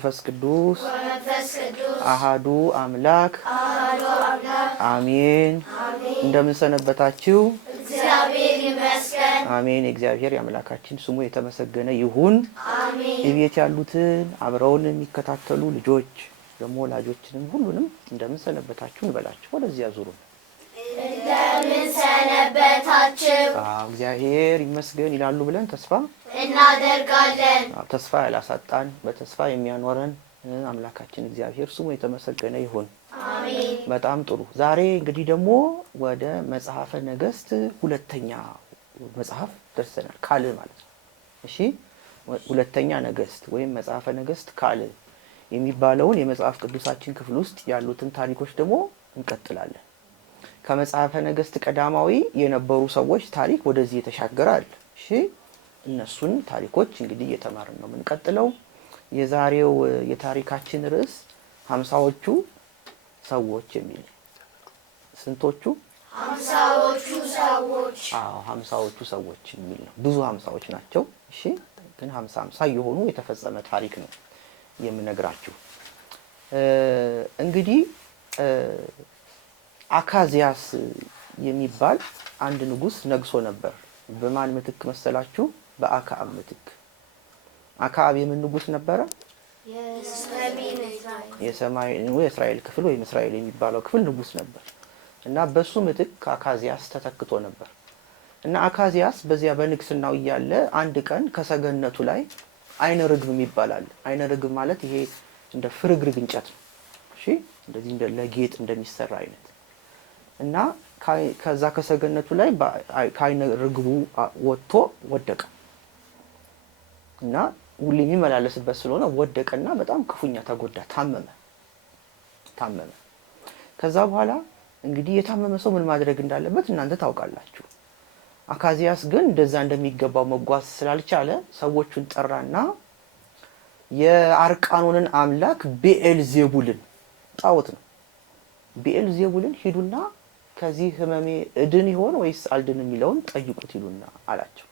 ወመንፈስ ቅዱስ አሃዱ አምላክ አሜን። እንደምን ሰነበታችሁ? እግዚአብሔር ይመስገን። አሜን። እግዚአብሔር ያምላካችን ስሙ የተመሰገነ ይሁን። አሜን። እቤት ያሉትን አብረውን የሚከታተሉ ልጆች ደግሞ ወላጆችንም ሁሉንም እንደምን ሰነበታችሁ እንበላችሁ። ወደዚያ ዙሩ። እንደምን ሰነበታችሁ? እግዚአብሔር ይመስገን ይላሉ ብለን ተስፋ እናደርጋለን። ተስፋ ያላሳጣን በተስፋ የሚያኖረን አምላካችን እግዚአብሔር ስሙ የተመሰገነ ይሁን። አሜን። በጣም ጥሩ። ዛሬ እንግዲህ ደግሞ ወደ መጽሐፈ ነገሥት ሁለተኛ መጽሐፍ ደርሰናል። ካልዕ ማለት ነው። እሺ፣ ሁለተኛ ነገሥት ወይም መጽሐፈ ነገሥት ካልዕ የሚባለውን የመጽሐፍ ቅዱሳችን ክፍል ውስጥ ያሉትን ታሪኮች ደግሞ እንቀጥላለን። ከመጽሐፈ ነገሥት ቀዳማዊ የነበሩ ሰዎች ታሪክ ወደዚህ የተሻገራል። እሺ፣ እነሱን ታሪኮች እንግዲህ እየተማርን ነው የምንቀጥለው። የዛሬው የታሪካችን ርዕስ 50ዎቹ ሰዎች የሚል ስንቶቹ? 50ዎቹ ሰዎች። 50ዎቹ ሰዎች የሚል ነው። ብዙ 50ዎች ናቸው። እሺ፣ ግን 50 የሆኑ የተፈጸመ ታሪክ ነው የምነግራችሁ። እንግዲህ አካዚያስ የሚባል አንድ ንጉስ ነግሶ ነበር። በማን ምትክ መሰላችሁ? በአክዓብ ምትክ። አክዓብ የምን ንጉስ ነበረ? የእስራኤል ክፍል ወይም እስራኤል የሚባለው ክፍል ንጉስ ነበር እና በሱ ምትክ አካዚያስ ተተክቶ ነበር። እና አካዚያስ በዚያ በንግስናው እያለ አንድ ቀን ከሰገነቱ ላይ አይነ ርግብ ይባላል። አይነ ርግብ ማለት ይሄ እንደ ፍርግርግ እንጨት ነው። እሺ፣ እንደዚህ እንደ ለጌጥ እንደሚሰራ አይነት እና ከዛ ከሰገነቱ ላይ ከአይነ ርግቡ ወጥቶ ወደቀ እና ሁሉ የሚመላለስበት ስለሆነ ወደቀና በጣም ክፉኛ ተጎዳ፣ ታመመ። ከዛ በኋላ እንግዲህ የታመመ ሰው ምን ማድረግ እንዳለበት እናንተ ታውቃላችሁ። አካዚያስ ግን እንደዛ እንደሚገባው መጓዝ ስላልቻለ ሰዎቹን ጠራና የአርቃኖንን አምላክ ብዔልዜቡልን፣ ጣዖት ነው ብዔልዜቡልን፣ ሂዱና ከዚህ ህመሜ እድን ይሆን ወይስ አልድን የሚለውን ጠይቁት ይሉና አላቸው።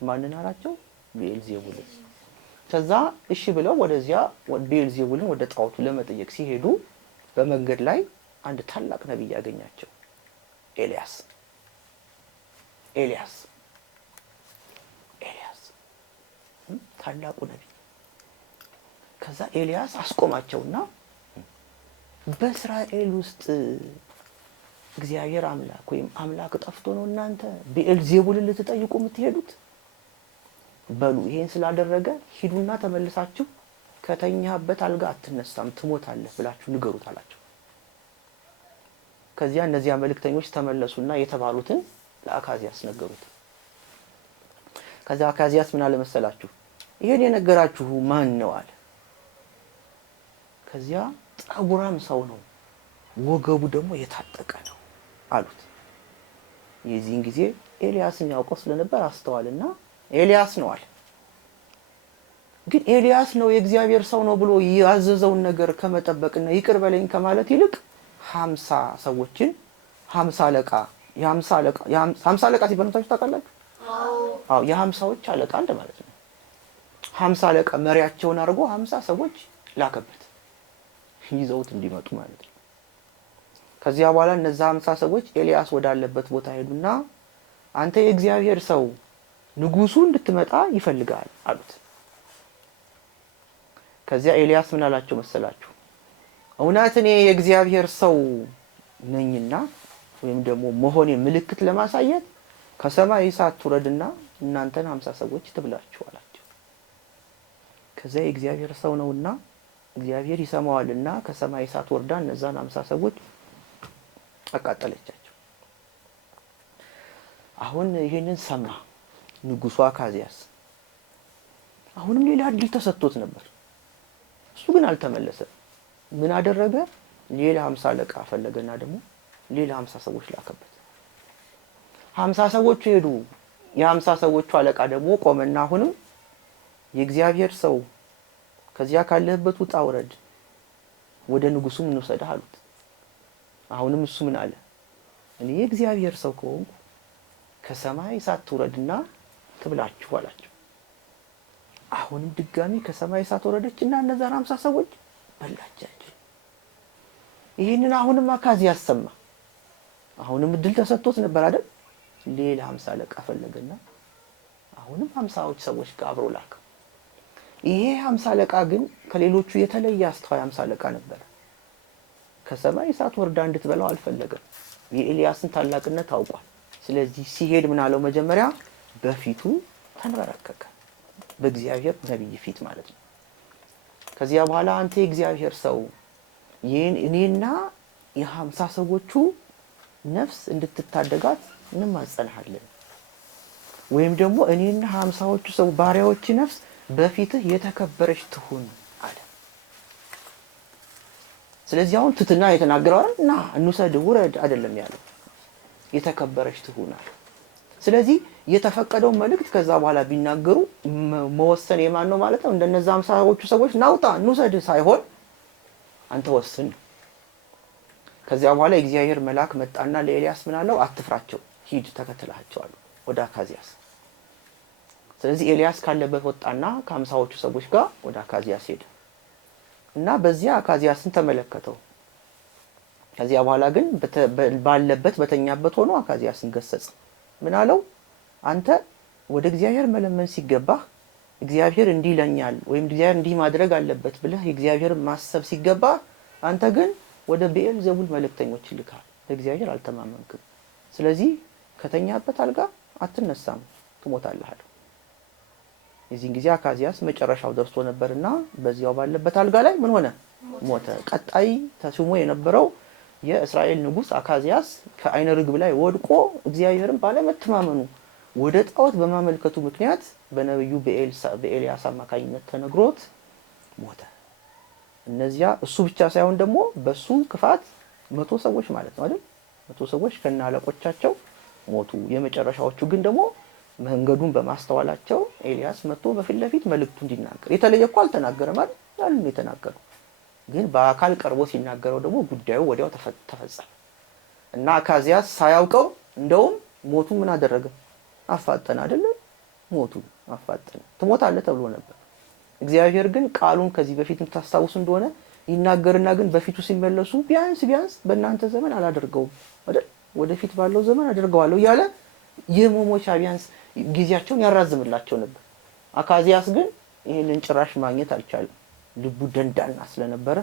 ማንን አላቸው? ብዔልዜቡልን። ከዛ እሺ ብለው ወደዚያ ብዔልዜቡልን ወደ ጣዖቱ ለመጠየቅ ሲሄዱ በመንገድ ላይ አንድ ታላቅ ነብይ ያገኛቸው፣ ኤልያስ ታላቁ ነብይ። ከዛ ኤልያስ አስቆማቸውና በእስራኤል ውስጥ እግዚአብሔር አምላክ ወይም አምላክ ጠፍቶ ነው እናንተ ብዔልዜቡልን ልትጠይቁ የምትሄዱት? በሉ ይሄን ስላደረገ ሂዱና ተመልሳችሁ ከተኛበት አልጋ አትነሳም ትሞታለህ ብላችሁ ንገሩት አላቸው። ከዚያ እነዚያ መልእክተኞች ተመለሱና የተባሉትን ለአካዚያስ ነገሩት። ከዛ አካዚያስ ምን አለ መሰላችሁ? ይሄን የነገራችሁ ማን ነው አለ። ከዚያ ጠጉራም ሰው ነው፣ ወገቡ ደግሞ የታጠቀ ነው አሉት። የዚህን ጊዜ ኤልያስን ያውቀው ስለነበር አስተዋልና ኤልያስ ነው አለ። ግን ኤልያስ ነው የእግዚአብሔር ሰው ነው ብሎ ያዘዘውን ነገር ከመጠበቅና ይቅር በለኝ ከማለት ይልቅ 50 ሰዎችን 50 አለቃ ሲበሉታችሁ ታውቃላችሁ? አዎ፣ የ50ዎች አለቃ እንደማለት ነው። 50 አለቃ መሪያቸውን አድርጎ 50 ሰዎች ላከበት ይዘውት እንዲመጡ ማለት ነው። ከዚያ በኋላ እነዛ 50 ሰዎች ኤልያስ ወዳለበት ቦታ ሄዱና አንተ የእግዚአብሔር ሰው ንጉሱ እንድትመጣ ይፈልጋል አሉት። ከዚያ ኤልያስ ምን አላቸው መሰላችሁ? እውነት እኔ የእግዚአብሔር ሰው ነኝና ወይም ደግሞ መሆኔ ምልክት ለማሳየት ከሰማይ እሳት ትውረድና እናንተን 50 ሰዎች ትብላችሁ አላቸው። ከዚያ የእግዚአብሔር ሰው ነውና እግዚአብሔር ይሰማዋልና ከሰማይ እሳት ወርዳ እነዛን 50 ሰዎች አቃጠለቻቸው። አሁን ይሄንን ሰማ ንጉሱ አካዚያስ። አሁንም ሌላ እድል ተሰጥቶት ነበር። እሱ ግን አልተመለሰም። ምን አደረገ? ሌላ 50 አለቃ ፈለገና ደግሞ ሌላ 50 ሰዎች ላከበት። 50 ሰዎች ሄዱ። የ50 ሰዎቹ አለቃ ደግሞ ቆመና አሁንም የእግዚአብሔር ሰው ከዚያ ካለህበት ውጣ ውረድ፣ ወደ ንጉሱ እንውሰድህ አሉት። አሁንም እሱ ምን አለ? እኔ የእግዚአብሔር ሰው ከሆንኩ ከሰማይ እሳት ትውረድና ትብላችሁ አላቸው። አሁንም ድጋሚ ከሰማይ እሳት ወረደችና እነዛን 50 ሰዎች በላቻቸው። ይህንን አሁንም አካዝያስ ሰማ። አሁንም እድል ተሰጥቶት ነበር አይደል? ሌላ 50 አለቃ ፈለገና አሁንም 50ዎች ሰዎች ጋር አብሮ ላከ። ይሄ 50 አለቃ ግን ከሌሎቹ የተለየ አስተዋይ 50 አለቃ ነበር። ከሰማይ እሳት ወርዳ እንድትበላው አልፈለገም። የኤልያስን ታላቅነት ታውቋል። ስለዚህ ሲሄድ ምን አለው? መጀመሪያ በፊቱ ተንበረከከ፣ በእግዚአብሔር ነብይ ፊት ማለት ነው። ከዚያ በኋላ አንተ የእግዚአብሔር ሰው እኔና የ50 ሰዎቹ ነፍስ እንድትታደጋት እንማጸንሃለን፣ ወይም ደግሞ እኔና 50ዎቹ ሰው ባሪያዎች ነፍስ በፊትህ የተከበረች ትሁን አለ። ስለዚህ አሁን ትትና የተናገረው እና እንውሰድ ውረድ አይደለም ያለው፣ የተከበረች ትሁን አለ። ስለዚህ የተፈቀደው መልእክት ከዛ በኋላ ቢናገሩ መወሰን የማን ነው ማለት ነው? እንደነዛ 50ዎቹ ሰዎች ናውጣ እንውሰድ ሳይሆን አንተ ወስን። ከዚያ በኋላ የእግዚአብሔር መልአክ መጣና ለኤልያስ ምን አለው? አትፍራቸው፣ ሂድ ተከተላቸው አለው ወደ አካዝያስ። ስለዚህ ኤልያስ ካለበት ወጣና ከ50ዎቹ ሰዎች ጋር ወደ አካዝያስ ሄደ እና በዚያ አካዝያስን ተመለከተው። ከዚያ በኋላ ግን ባለበት በተኛበት ሆኖ አካዝያስን ገሰጸ። ምን አለው? አንተ ወደ እግዚአብሔር መለመን ሲገባህ እግዚአብሔር እንዲህ ይለኛል ወይም እግዚአብሔር እንዲህ ማድረግ አለበት ብለህ የእግዚአብሔር ማሰብ ሲገባህ አንተ ግን ወደ ብኤል ዘቡል መልእክተኞች ልካል፣ ለእግዚአብሔር አልተማመንክም። ስለዚህ ከተኛበት አልጋ አትነሳም፣ ትሞታለህ አለው። የዚህን ጊዜ አካዝያስ መጨረሻው ደርሶ ነበርና በዚያው ባለበት አልጋ ላይ ምን ሆነ? ሞተ። ቀጣይ ተሾሞ የነበረው የእስራኤል ንጉስ አካዝያስ ከአይነ ርግብ ላይ ወድቆ እግዚአብሔርን ባለመተማመኑ ወደ ጣዖት በማመልከቱ ምክንያት በነብዩ በኤልያስ አማካኝነት ተነግሮት ሞተ። እነዚያ እሱ ብቻ ሳይሆን ደግሞ በሱ ክፋት 100 ሰዎች ማለት ነው አይደል? 100 ሰዎች ከናለቆቻቸው ሞቱ። የመጨረሻዎቹ ግን ደግሞ መንገዱን በማስተዋላቸው ኤልያስ መጥቶ በፊት ለፊት መልእክቱ እንዲናገር የተለየ እኮ አልተናገረም አይደል? ያንን የተናገረው ግን በአካል ቀርቦ ሲናገረው ደግሞ ጉዳዩ ወዲያው ተፈጸመ እና አካዝያስ ሳያውቀው እንደውም ሞቱ ምን አደረገ? አፋጠነ አይደል? ሞቱ አፋጠነ። ትሞታለህ ተብሎ ነበር። እግዚአብሔር ግን ቃሉን ከዚህ በፊት ታስታውሱ እንደሆነ ይናገርና ግን በፊቱ ሲመለሱ ቢያንስ በእናንተ ዘመን አላደርገውም አይደል? ወደፊት ባለው ዘመን አደርገዋለሁ እያለ የሞሞቻ ቢያንስ ጊዜያቸውን ያራዝምላቸው ነበር። አካዝያስ ግን ይሄንን ጭራሽ ማግኘት አልቻለም። ልቡ ደንዳና ስለነበረ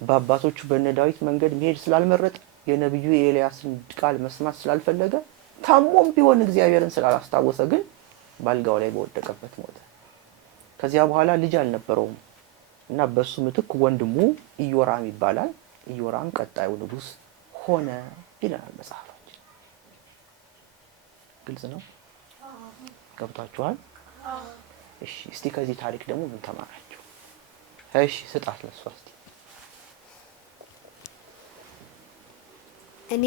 በአባቶቹ በነ ዳዊት መንገድ መሄድ ስላልመረጠ የነብዩ የኤልያስን ቃል መስማት ስላልፈለገ ታሞም ቢሆን እግዚአብሔርን ስላላስታወሰ ግን ባልጋው ላይ በወደቀበት ሞተ። ከዚያ በኋላ ልጅ አልነበረውም እና በሱ ምትክ ወንድሙ ኢዮራም ይባላል። ኢዮራም ቀጣዩ ንጉስ ሆነ ይላል መጽሐፋችን። ግልጽ ነው? ገብታችኋል? እሺ፣ እስቲ ከዚህ ታሪክ ደግሞ ምን ተማራችሁ? እሺ፣ ስጣት ለሷ እስቲ። እኔ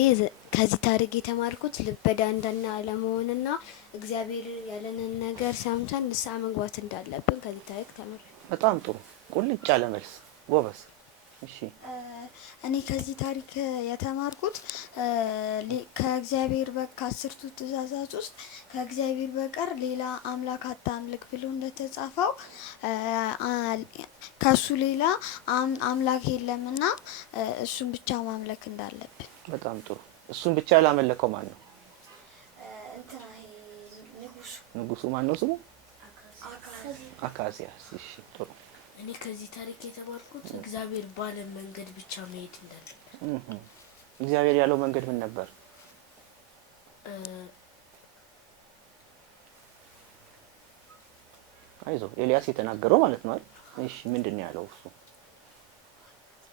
ከዚህ ታሪክ የተማርኩት ልበ ደንዳና አለመሆንና እግዚአብሔር ያለንን ነገር ሰምተን ንስሐ መግባት እንዳለብን ከዚህ ታሪክ ተማርኩ። በጣም ጥሩ፣ ቁልጭ ያለ መልስ፣ ጎበዝ። እሺ፣ እኔ ከዚህ ታሪክ የተማርኩት ከእግዚአብሔር ከአስርቱ ትእዛዛት ውስጥ ከእግዚአብሔር በቀር ሌላ አምላክ አታምልክ ብሎ እንደተጻፈው ከሱ ሌላ አምላክ የለምና እሱን ብቻ ማምለክ እንዳለብን። በጣም ጥሩ። እሱን ብቻ ያላመለከው ማን ነው? ንጉሱ ማን ነው ስሙ? አካዝያስ። እሺ፣ ጥሩ። እኔ ከዚህ ታሪክ የተማርኩት እግዚአብሔር ባለ መንገድ ብቻ መሄድ እንዳለበት። እግዚአብሔር ያለው መንገድ ምን ነበር? አይዞህ ኤልያስ የተናገረው ማለት ነው አይደል? እሺ፣ ምንድነው ያለው እሱ?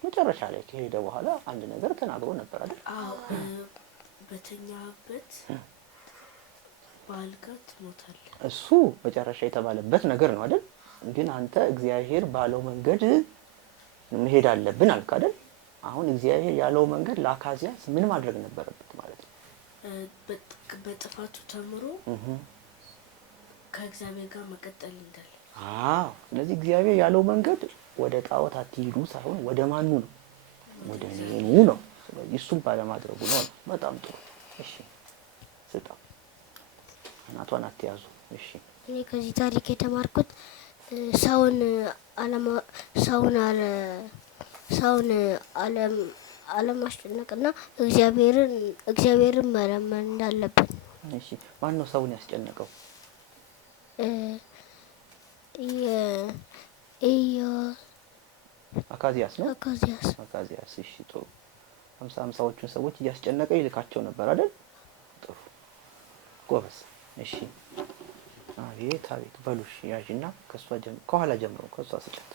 መጨረሻ ላይ ከሄደ በኋላ አንድ ነገር ተናግሮ ነበር አይደል? አዎ፣ በተኛበት ባልጋ ትሞታለህ። እሱ መጨረሻ የተባለበት ነገር ነው አይደል? ግን አንተ እግዚአብሔር ባለው መንገድ መሄድ አለብን አልክ አይደል? አሁን እግዚአብሔር ያለው መንገድ ለአካዝያስ ምን ማድረግ ነበረበት ማለት ነው? በጥፋቱ ተምሮ ከእግዚአብሔር ጋር መቀጠል እንዳለ። አዎ፣ ስለዚህ እግዚአብሔር ያለው መንገድ ወደ ጣዖት አትሂዱ ሳይሆን ወደ ማኑ ነው? ወደ እኔኑ ነው። ስለዚህ እሱም ባለማድረጉ ነው። በጣም ጥሩ። እሺ፣ ስጣ እናቷን አትያዙ። እሺ፣ እኔ ከዚህ ታሪክ የተማርኩት ሰውን አለማ ሰውን አለ ሰውን አለማስጨነቅና እግዚአብሔርን መለመን እንዳለብን። እሺ ማን ነው ሰውን ያስጨነቀው? አካዚያስ ነው። አካዚያስ እሺ ጥሩ። 50ዎቹን ሰዎች እያስጨነቀ ይልካቸው ነበር አይደል? ጥሩ ጎበዝ። እሺ አቤት በሉሽ ያዥና ከኋላ ጀምሮ ከሷ ስጫት።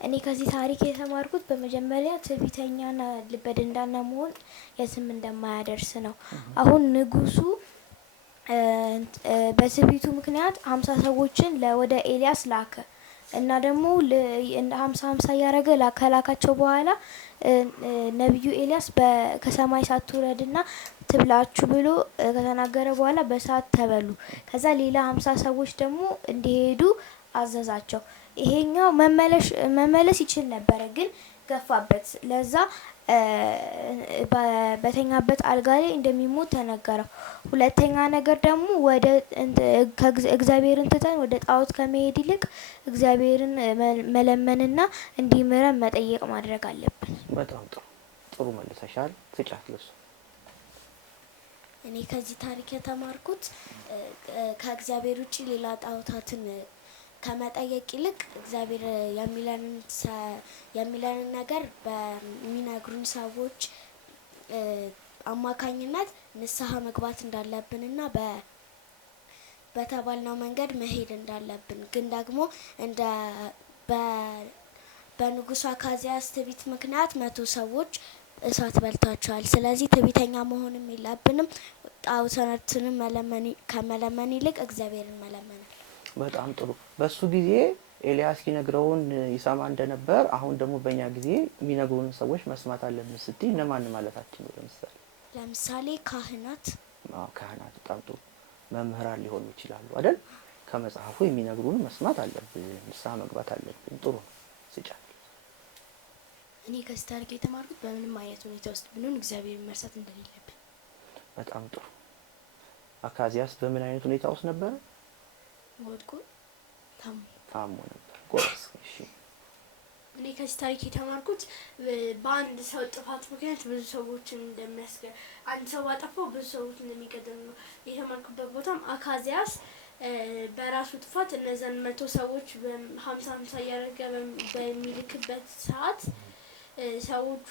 እኔ ከዚህ ታሪክ የተማርኩት በመጀመሪያ ትዕቢተኛና ልበ ደንዳና መሆን የትም እንደማያደርስ ነው። አሁን ንጉሱ በትዕቢቱ ምክንያት 50 ሰዎችን ወደ ኤልያስ ላከ እና ደግሞ 50 እያደረገ ከላካቸው በኋላ ነቢዩ ኤልያስ ከሰማይ እሳት ትውረድና ትብላችሁ ብሎ ከተናገረ በኋላ በእሳት ተበሉ። ከዛ ሌላ 50 ሰዎች ደግሞ እንዲሄዱ አዘዛቸው። ይሄኛው መመለስ ይችል ነበረ ግን ገፋበት። ለዛ በተኛበት አልጋ ላይ እንደሚሞት ተነገረው። ሁለተኛ ነገር ደግሞ ወደ እግዚአብሔርን ትተን ወደ ጣዖት ከመሄድ ይልቅ እግዚአብሔርን መለመንና እንዲምረን መጠየቅ ማድረግ አለብን። በጣም ጥሩ መልሰሻል። ስጫት ለሱ። እኔ ከዚህ ታሪክ የተማርኩት ከእግዚአብሔር ውጪ ሌላ ጣዖታትን ከመጠየቅ ይልቅ እግዚአብሔር የሚለንን ነገር በሚነግሩን ሰዎች አማካኝነት ንስሐ መግባት እንዳለብንና በተባልነው መንገድ መሄድ እንዳለብን ግን ደግሞ በንጉሱ አካዚያስ ትዕቢት ምክንያት 100 ሰዎች እሳት በልቷቸዋል። ስለዚህ ትዕቢተኛ መሆንም የለብንም። ጣዖታትንም ከመለመን ይልቅ እግዚአብሔርን መለመን። በጣም ጥሩ። በሱ ጊዜ ኤልያስ ሲነግረውን ይሰማ እንደነበር አሁን ደግሞ በእኛ ጊዜ የሚነግሩን ሰዎች መስማት አለብን ስትይ እነማን ማለታችን ነው? ለምሳሌ ካህናት። ካህናት በጣም ጥሩ። መምህራን ሊሆኑ ይችላሉ አይደል? ከመጽሐፉ የሚነግሩን መስማት አለብን፣ ንስሐ መግባት አለብን። ጥሩ ስጫት። እኔ ከዚህ ታሪክ የተማርኩት በምንም አይነት ሁኔታ ውስጥ ብንሆን እግዚአብሔር መርሳት እንደሌለብን። በጣም ጥሩ። አካዚያስ በምን አይነት ሁኔታ ውስጥ ነበር? ወድቆ ታሞ ነበር። ጎበዝ። እሺ እኔ ከዚህ ታሪክ የተማርኩት በአንድ ሰው ጥፋት ምክንያት ብዙ ሰዎችን አንድ ሰው ባጠፋው ብዙ ሰዎች እንደሚገድል ነው የተማርኩበት። ቦታም አካዚያስ በራሱ ጥፋት እነዛን 100 ሰዎች 50 እያደረገ በሚልክበት ሰዓት ሰዎቹ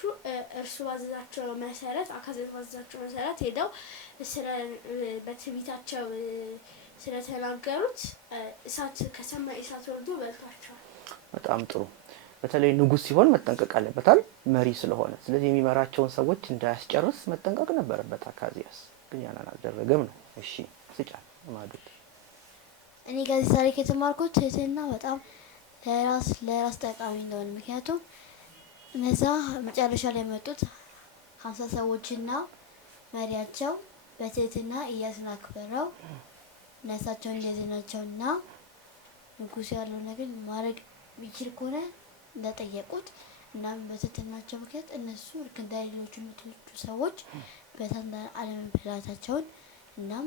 እርሱ ባዘዛቸው መሰረት አካዚያስ ባዘዛቸው መሰረት ሄደው በትዕቢታቸው ስለተናገሩት ከሰማይ እሳት ወርዶ በልቷቸዋል። በጣም ጥሩ። በተለይ ንጉስ ሲሆን መጠንቀቅ አለበታል፣ መሪ ስለሆነ። ስለዚህ የሚመራቸውን ሰዎች እንዳያስጨርስ መጠንቀቅ ነበረበት። አካዚያስ ግን ያንን አልደረገም ነው። እሺ ስጫት ማዱት። እኔ ከዚህ ታሪክ የተማርኩት ትህትና በጣም ለራስ ጠቃሚ እንደሆነ፣ ምክንያቱም እነዛ መጨረሻ ላይ የመጡት 50 ሰዎችና መሪያቸው በትህትና ኢያሱን አክብረው ነፍሳቸውን ሊያድናቸውና ንጉስ ያለው ነገር ማድረግ ቢችል ከሆነ እንደጠየቁት እናም በትህትናቸው ምክንያት እነሱ ልክ እንደ ሌሎቹ የምትወጡ ሰዎች በእሳት አለመበላታቸውን እናም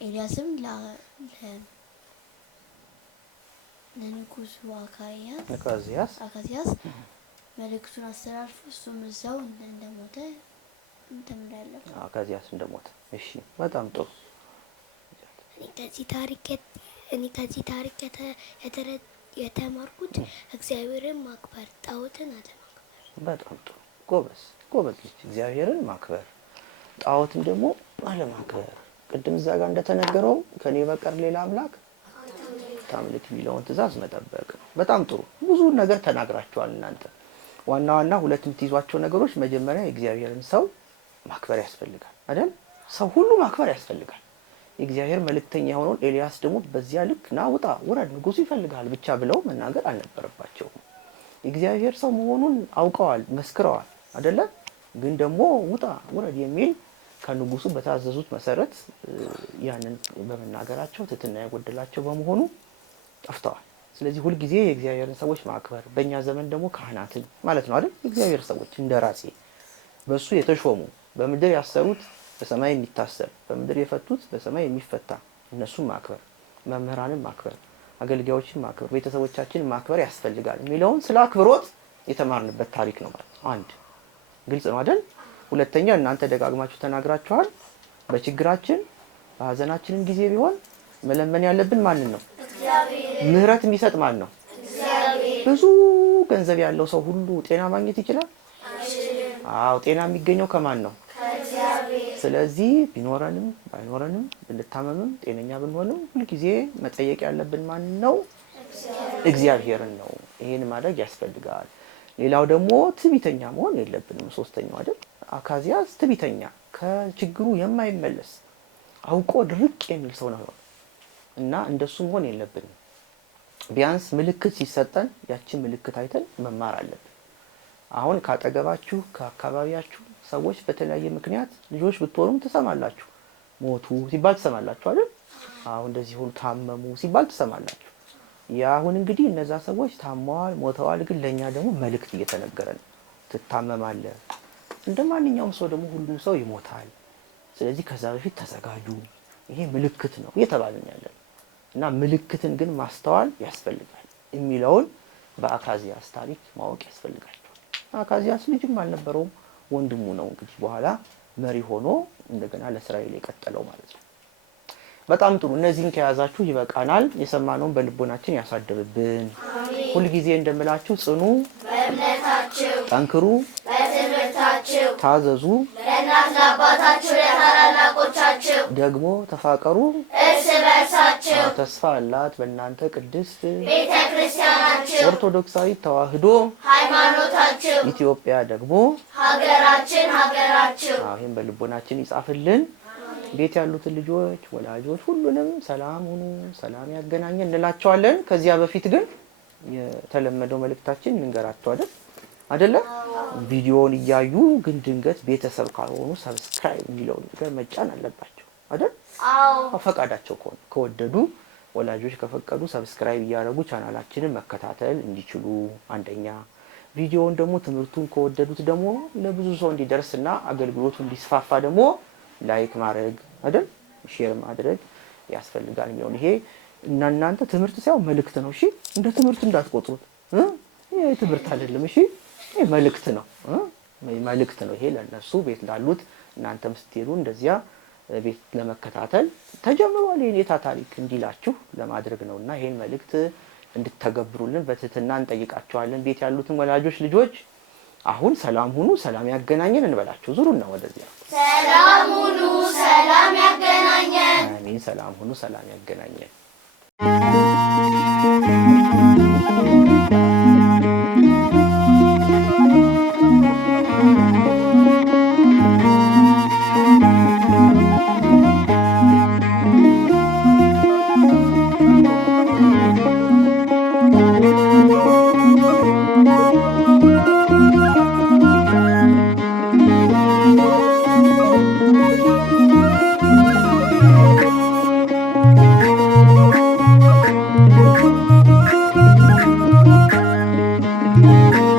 ኤልያስም ለንጉሱ አካዚያስ መልእክቱን አስተላልፎ እሱም እዛው እንደሞተ እንተምራለን። አካዚያስ እንደሞተ። እሺ በጣም ጥሩ። እኔ ከዚህ ታሪክ የተማርኩት እግዚአብሔርን ማክበር፣ ጣዖትን አለማክበር። በጣም ጥሩ። ጎበዝ ልጅ። እግዚአብሔርን ማክበር፣ ጣዖትን ደግሞ አለማክበር። ቅድም እዛ ጋር እንደተነገረው ከኔ በቀር ሌላ አምላክ ታምልክ የሚለውን ትእዛዝ መጠበቅ ነው። በጣም ጥሩ። ብዙ ነገር ተናግራችኋል እናንተ። ዋና ሁለት የምትይዟቸው ነገሮች፣ መጀመሪያ የእግዚአብሔርን ሰው ማክበር ያስፈልጋል አይደል? ሰው ሁሉ ማክበር ያስፈልጋል። የእግዚአብሔር መልእክተኛ የሆነውን ኤልያስ ደግሞ በዚያ ልክ ና ውጣ ውረድ ንጉሱ ይፈልጋል ብቻ ብለው መናገር አልነበረባቸውም። የእግዚአብሔር ሰው መሆኑን አውቀዋል፣ መስክረዋል አይደለ? ግን ደግሞ ውጣ ውረድ የሚል ከንጉሱ በታዘዙት መሰረት ያንን በመናገራቸው ትህትና የጎደላቸው በመሆኑ ጠፍተዋል። ስለዚህ ሁልጊዜ የእግዚአብሔርን ሰዎች ማክበር፣ በእኛ ዘመን ደግሞ ካህናትን ማለት ነው አይደል? የእግዚአብሔር ሰዎች እንደራሴ በሱ የተሾሙ በምድር ያሰሩት በሰማይ የሚታሰር በምድር የፈቱት በሰማይ የሚፈታ እነሱን ማክበር፣ መምህራንን ማክበር፣ አገልጋዮችን ማክበር፣ ቤተሰቦቻችንን ማክበር ያስፈልጋል የሚለውን ስለ አክብሮት የተማርንበት ታሪክ ነው ማለት ነው። አንድ ግልጽ ነው አይደል? ሁለተኛ እናንተ ደጋግማችሁ ተናግራችኋል። በችግራችን በሀዘናችንን ጊዜ ቢሆን መለመን ያለብን ማንን ነው? ምህረት የሚሰጥ ማን ነው? ብዙ ገንዘብ ያለው ሰው ሁሉ ጤና ማግኘት ይችላል? አዎ፣ ጤና የሚገኘው ከማን ነው? ስለዚህ ቢኖረንም ባይኖረንም ብንታመምም ጤነኛ ብንሆንም ሁልጊዜ መጠየቅ ያለብን ማን ነው? እግዚአብሔርን ነው። ይሄን ማድረግ ያስፈልጋል። ሌላው ደግሞ ትዕቢተኛ መሆን የለብንም። ሶስተኛው አይደል? አካዚያስ ትዕቢተኛ፣ ከችግሩ የማይመለስ አውቆ ድርቅ የሚል ሰው ነው እና እንደሱ መሆን የለብንም። ቢያንስ ምልክት ሲሰጠን ያችን ምልክት አይተን መማር አለብን። አሁን ካጠገባችሁ ከአካባቢያችሁ ሰዎች በተለያየ ምክንያት ልጆች ብትሆኑም ትሰማላችሁ። ሞቱ ሲባል ትሰማላችሁ አይደል? አሁን እንደዚህ ሁሉ ታመሙ ሲባል ትሰማላችሁ። ያ አሁን እንግዲህ እነዛ ሰዎች ታመዋል፣ ሞተዋል። ግን ለኛ ደግሞ መልእክት እየተነገረ ነው። ትታመማለህ፣ እንደ ማንኛውም ሰው ደግሞ ሁሉም ሰው ይሞታል። ስለዚህ ከዛ በፊት ተዘጋጁ፣ ይሄ ምልክት ነው እየተባልን ያለን እና ምልክትን ግን ማስተዋል ያስፈልጋል የሚለውን በአካዚያስ ታሪክ ማወቅ ያስፈልጋል። አካዚያስ ልጅም አልነበረውም፣ ወንድሙ ነው እንግዲህ በኋላ መሪ ሆኖ እንደገና ለእስራኤል የቀጠለው ማለት ነው። በጣም ጥሩ። እነዚህን ከያዛችሁ ይበቃናል። የሰማነውን በልቦናችን ያሳድርብን። ሁልጊዜ እንደምላችሁ ጽኑ በእምነታችሁ፣ ጠንክሩ በትምህርታችሁ፣ ታዘዙ ለእናት ለአባታችሁ ለታላላቆቻችሁ፣ ደግሞ ተፋቀሩ እርስ በርሳችሁ። ተስፋ አላት በእናንተ ቅድስት ቤተ ክርስቲያናችሁ፣ ኦርቶዶክሳዊት ተዋሕዶ ሃይማኖታችሁ፣ ኢትዮጵያ ደግሞ ሀገራችሁ። ይህም በልቦናችን ይጻፍልን። ቤት ያሉትን ልጆች ወላጆች ሁሉንም ሰላም ሁኑ፣ ሰላም ያገናኘን እንላቸዋለን። ከዚያ በፊት ግን የተለመደው መልእክታችን እንንገራቸው አይደለ? ቪዲዮውን እያዩ ግን ድንገት ቤተሰብ ካልሆኑ ሰብስክራይብ የሚለውን ነገር መጫን አለባቸው አይደል? አዎ። ፈቃዳቸው ከሆነ ከወደዱ ወላጆች ከፈቀዱ ሰብስክራይብ እያደረጉ ቻናላችንን መከታተል እንዲችሉ አንደኛ፣ ቪዲዮውን ደግሞ ትምህርቱን ከወደዱት ደግሞ ለብዙ ሰው እንዲደርስና አገልግሎቱ እንዲስፋፋ ደግሞ ላይክ ማድረግ አይደል? ሼር ማድረግ ያስፈልጋል የሚሆን ይሄ እናንተ ትምህርት ሳይሆን መልእክት ነው። እሺ፣ እንደ ትምህርት እንዳትቆጥሩት። ይሄ ትምህርት አይደለም። እሺ፣ ይሄ መልእክት ነው። መልእክት ነው ይሄ ለነሱ ቤት ላሉት እናንተም ስትሄዱ እንደዚያ ቤት ለመከታተል ተጀምሯል የኔታ ታሪክ እንዲላችሁ ለማድረግ ነውና ይሄን መልእክት እንድትተገብሩልን በትህትና እንጠይቃችኋለን። ቤት ያሉትን ወላጆች ልጆች አሁን ሰላም ሁኑ፣ ሰላም ያገናኘን እንበላችሁ። ዙሩና ወደዚያ ሰላም ሁኑ፣ ሰላም ያገናኘን። አሜን። ሰላም ሁኑ፣ ሰላም ያገናኘን። Thank you.